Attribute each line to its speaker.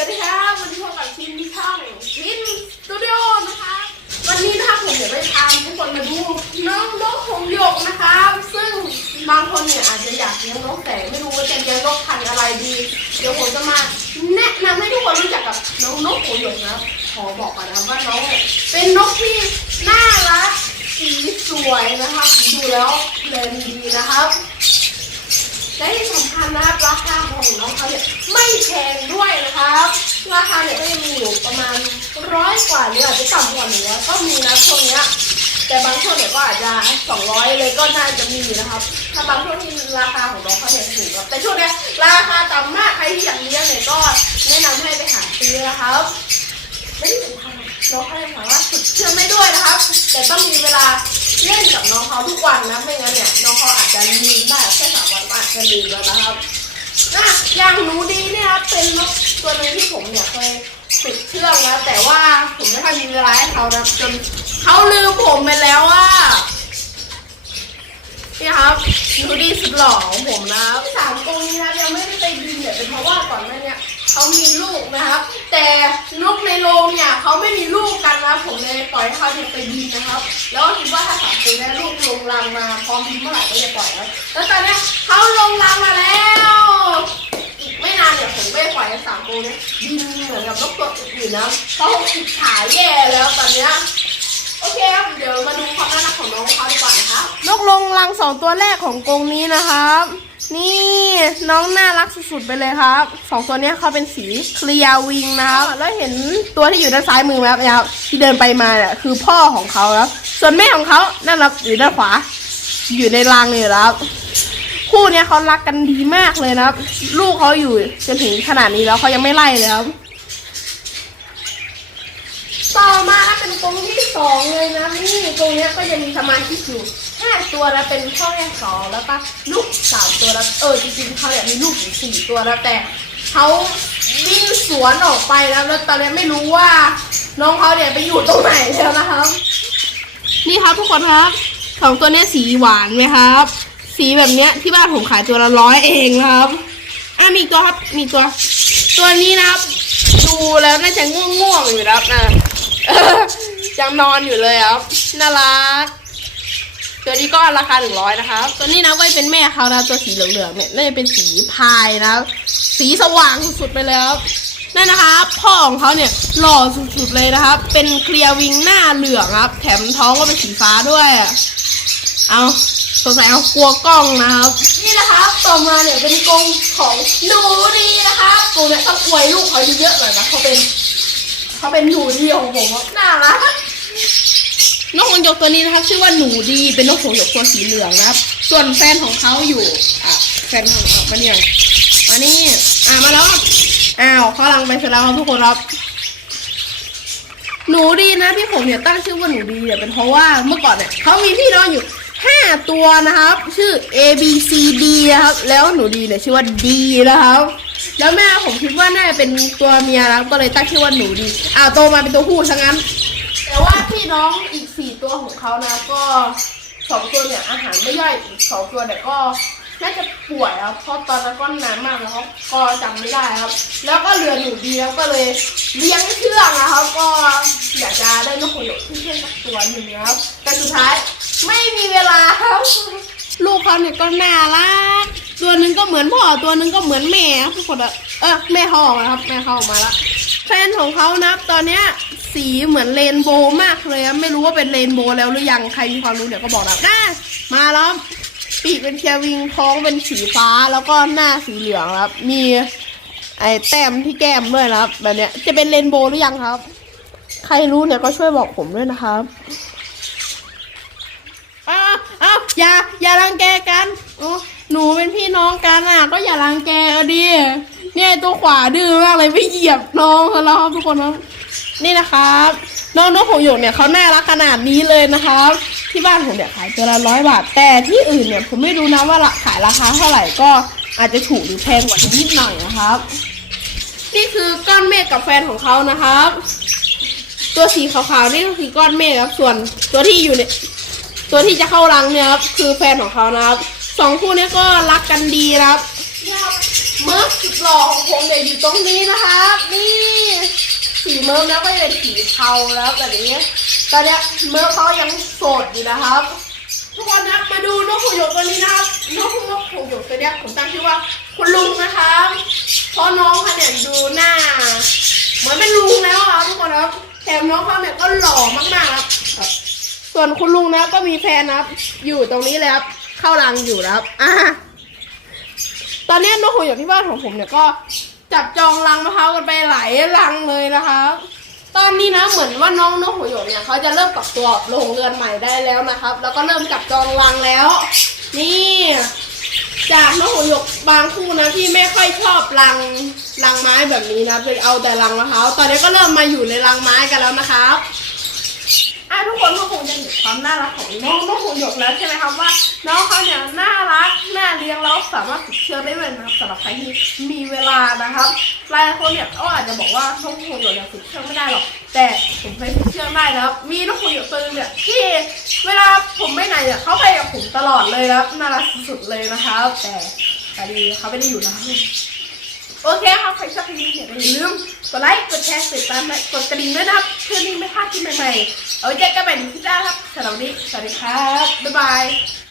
Speaker 1: วัสดีครับวันนี้พบกับชินช่องชินสตูดิโอนะคะวันนี้นะคะผมเดี๋ยวไปพาทุกคนมาดูน้องนกหงหยกนะครับซึ่งบางคนเนี่ยอาจจะอยากเลี้ยงนกแต่ไม่รู้ว่าจะเลี้ยงนกพันธุ์อะไรดี เดี๋ยวผมจะมาแนะนำให้ทุกคนรู้จักกับน้องนกหงหยกนะขอบอกก่อนนะว่าน้องเนี่ยเป็นนกที่น่ารักสีสวยนะครับดูแล้วเลนดีนะครับและที่ส คัญนะครับราคาของน้องเขาเนี่ยไม่แพงด้วยนะครับ ราคาเนี่ยก็ยังมีอยู่ประมาณร้อยกว่าหรืออาจจะต่ำกว่านี้ก็มีนะช่วงเนี้ยแต่บางช่วงเนี่ยก็อาจจะสองร้อยเลยก็น่าจะมีนะครับ ถ้าบางช่วงที่ราคาของน้องเขาเนี่ยถูกครับแต่ช่วงเนี้ยราคาต่ำมากใครที่อยากเลี้ยงเนี่ยก็แนะนำให้ไปหาซื้อนะครับและที่สำคัญน้องเขายังสามารถฝึกเชื่อได้ด้วยนะครับ แต่ต้องมีเวลา เล่นกับน้องเขาทุกวันนะไม่งั้นเนี่ยน้องเขาอาจจะลืมได้แค่สามวันอาจจะลืมแล้วนะครับอะอย่างหนูดีเนี่ยครับเป็นนกตัวหนึงที่ผมเนี่ยเคยฝึกเชื่องนะแต่ว่าผมไม่ค่อยมีเวลาให้เขานะจนเขาลืมผมไปแล้วว่านี่ครับหนูดีสุดหล่อของผมนะครับสามกรงนี้นะยังไม่ได้ไปบินเนี่ยเป็นเพราะว่าก่อนหน้าเนี้ เขามีลูกนะครับ แต่นกในโรงเนี่ยเขาไม่มีลูกกันนะผมเลยปล่อยให้เขาเนี่ยไปบินนะครับ แล้วก็คิดว่าถ้าสามตัวนี้ลูกลงรังมาพร้อมบินเมื่อไหร่ก็จะปล่อยแล้วแล้วตอนนี้เขาลงรังมาแล้ว อีกไม่นานเนี่ยผมไม่ปล่อยให้สามตัวเนี้บินเหมือนกับนกตัวอื่นนะเขาคงอิจฉาแย่แล้วตอนเนี้ยโอเคครับเดี๋ยวมาดูความน่ารักของน้องเขาดีกว่านะครับนกลงรังสองตัวแรกของกรงนี้นะครับ นี่น้องน่ารักสุดๆไปเลยครับสองตัวเนี้ยเขาเป็นสีเคลียร์วิงนะครับแล้วเห็นตัวที่อยู่ด้านซ้ายมือไหมครับที่เดินไปมาเนี่ยคือพ่อของเขาครับ ส่วนแม่ของเขานั่นครับอยู่ด้านขวา อยู่ในรังเลยครับ คู่เนี้ยเขารักกันดีมากเลยนะครับ ลูกเขาอยู่จนถึงขนาดนี้แล้วเขายังไม่ไล่เลยครับต่อมาเป็นกรงที่สองเลยนะนี่กรงเนี้ยก็จะมีสมาชิกอยู่ ห้าตัวนะเป็นพ่อแม่สองแล้วก็ลูกสามตัวแล้วเออจริงๆเขาเนี่ยมีลูกอยู่สี่ตัวแล้วแต่เขาวิ่งสวนออกไปแล้วแล้วตอนนี้ไม่รู้ว่าน้องเขาเนี่ยไปอยู่ตรงไหนแล้วนะครับ นี่ครับทุกคนครับสองตัวนี้สีหวานไหมครับ สีแบบเนี้ยที่บ้านผมขายตัวละร้อยเองนะครับอะมีตัวครับมีตัว ตัวนี้นะครับ ดูแล้วน่าจะง่วงๆอยู่นะครับนะยังนอนอยู่เลยครับน่ารัก ตัวนี้ก็ราคาหนึ่งร้อยนะครับตัวนี้นะก็เป็นแม่เขานะตัวสีเหลืองๆเนี่ยน่าจะเป็นสีพายนะครับสีสว่างสุดๆไปเลยครับนั่นนะครับพ่อของเขาเนี่ยหล่อสุดๆเลยนะครับ เป็นเคลียร์วิงหน้าเหลืองครับ แถมท้องก็เป็นสีฟ้าด้วย เอาสงสัยเอากลัวกล้องนะครับ นี่นะครับต่อมาเนี่ยเป็นกรงของหนูดีนะครับกรงเนี่ยต้องอวยลูกเขาเยอะๆหน่อยนะเขาเป็นเขาเป็นหนูดีของผมครับน่ารัก นกหงส์หยกตัวนี้นะครับ ชื่อว่าหนูดีเป็นนกหงส์หยกตัวสีเหลืองนะครับ ส่วนแฟนของเขาอยู่อะแฟนของเขามาเนี่ยมานี่อะมาแล้วครับอ้าวเขากำลังไปเสร็จแล้วครับทุกคนครับ หนูดีนะที่ผมเนี่ยตั้งชื่อว่าหนูดีเนี่ยเป็นเพราะว่าเมื่อก่อนเนี่ยเขามีพี่น้องอยู่ห้าตัวนะครับ ชื่อ A B C D นะครับ แล้วหนูดีเนี่ยชื่อว่า D นะครับ แล้วแม่ผมคิดว่าน่าจะเป็นตัวเมียแล้วก็เลยตั้งชื่อว่าหนูดีอ้าวโตมาเป็นตัวผู้ซะงั้น แต่ว่าพี่น้องอีกสี่ตัวของเขานะก็สองตัวเนี่ยอาหารไม่ย่อยอีกสองตัวเนี่ยก็น่าจะป่วยครับเพราะตอนนั้นก็นานมากแล้วครับก็จำไม่ได้ครับ แล้วก็เหลือหนูดีแล้วก็เลยเลี้ยงเชื่องนะครับก็อยากจะได้นกขนหยกที่เชื่องสักตัวหนึ่งนะครับแต่สุดท้ายไม่มีเวลาครับลูกเขาเนี่ยก็น่ารักตัวหนึ่งก็เหมือนพ่อตัวหนึ่งก็เหมือนแม่ทุกคนอะเออแม่เขาออกมาครับ แม่เขาออกมาแล้ว แฟนของเขานะครับตอนเนี้ยสีเหมือนเรนโบว์มากเลยครับไม่รู้ว่าเป็นเรนโบว์แล้วหรือยังใครมีความรู้เดี๋ยวก็บอกนะนะมาแล้วปีกเป็นเคียวิงท้องเป็นสีฟ้าแล้วก็หน้าสีเหลืองครับ มีไอ้แต้มที่แก้มด้วยนะครับ แบบเนี้ยจะเป็นเรนโบว์หรือยังครับ ใครรู้เนี่ยก็ช่วยบอกผมด้วยนะครับอ้าวอ้าวอย่าอย่ารังแกกันโอ้หนูเป็นพี่น้องกันอะ ก็อย่ารังแกเอาดิ เนี่ยตัวขวาดื้อมากเลยไม่เหยียบน้องเขาแล้วครับทุกคนครับนี่นะครับ น้องนกหงหยกเนี่ยเขาน่ารักขนาดนี้เลยนะครับ ที่บ้านผมเนี่ยขายตัวละร้อยบาท แต่ที่อื่นเนี่ยผมไม่รู้นะว่าขายราคาเท่าไหร่ก็อาจจะถูกหรือแพงกว่านิดหน่อยนะครับ นี่คือก้อนเมฆกับแฟนของเขานะครับ ตัวสีขาวๆนี่ก็คือก้อนเมฆครับส่วนตัวที่อยู่ในตัวที่จะเข้ารังเนี่ยครับคือแฟนของเขานะครับสองคู่นี้ก็รักกันดีนะครับ เมื่อสุดหล่อของผมเนี่ยอยู่ตรงนี้นะครับนี่เมิร์ฟแล้วก็จะเป็นสีเทาแล้วแบบนี้ตอนเนี้ยเมิร์ฟเขายังสดอยู่นะครับ ทุกคนนะมาดูนกหูหยกตัวนี้นะครับนกนกหูหยกตัวเนี้ยผมตั้งชื่อว่าคุณลุงนะครับเพราะน้องเขาเนี่ยดูหน้าเหมือนเป็นลุงแล้วครับทุกคนครับแถมน้องเขาเนี่ยก็หล่อมากๆครับส่วนคุณลุงนะก็มีแฟนนะครับ อยู่ตรงนี้แล้วครับเข้ารังอยู่แล้วอ่า ตอนนี้นกหูหยกที่บ้านของผมเนี่ยก็จับจองรังมะพร้าวกันไปหลายรังเลยนะครับตอนนี้นะเหมือนว่าน้องนกหูหยกเนี่ยเขาจะเริ่มปรับตัวลงเรือนใหม่ได้แล้วนะครับ แล้วก็เริ่มจับจองรังแล้ว นี่ จากนกหูหยกบางคู่นะที่ไม่ค่อยชอบรังรังไม้แบบนี้นะไปเอาแต่รังมะพร้าวตอนนี้ก็เริ่มมาอยู่ในรังไม้กันแล้วนะครับ อะทุกคนก็คงจะเห็นความน่ารักของน้องนกหูหยกแล้วใช่ไหมครับว่าน้องเขาเนี่ยน่ารักน่าเลี้ยงแล้วสามารถติดเชื้อได้เลยนะครับสำหรับใครที่มีเวลานะครับหลายคนเนี่ยก็อาจจะบอกว่านกหูหยกเนี่ยติดเชื้อไม่ได้หรอก แต่ผมเคยติดเชื้อได้นะครับ มีนกหูหยกตัวนึงเนี่ยที่เวลาผมไปไหนเนี่ยเขาไปกับผมตลอดเลยนะครับน่ารักสุดๆเลยนะครับ แต่แต่ดีเขาไม่ได้อยู่นะครับ โอเคครับใครชอบคลิปนี้อย่าลืมกดไลค์ กดแชร์กดติดตามและกดกระดิ่งด้วยนะครับเพื่อที่ไม่พลาดคลิปใหม่ๆ เอาไว้เจอกันใหม่ในคลิปหน้าครับสำหรับวันนี้สวัสดีครับ บ๊ายบาย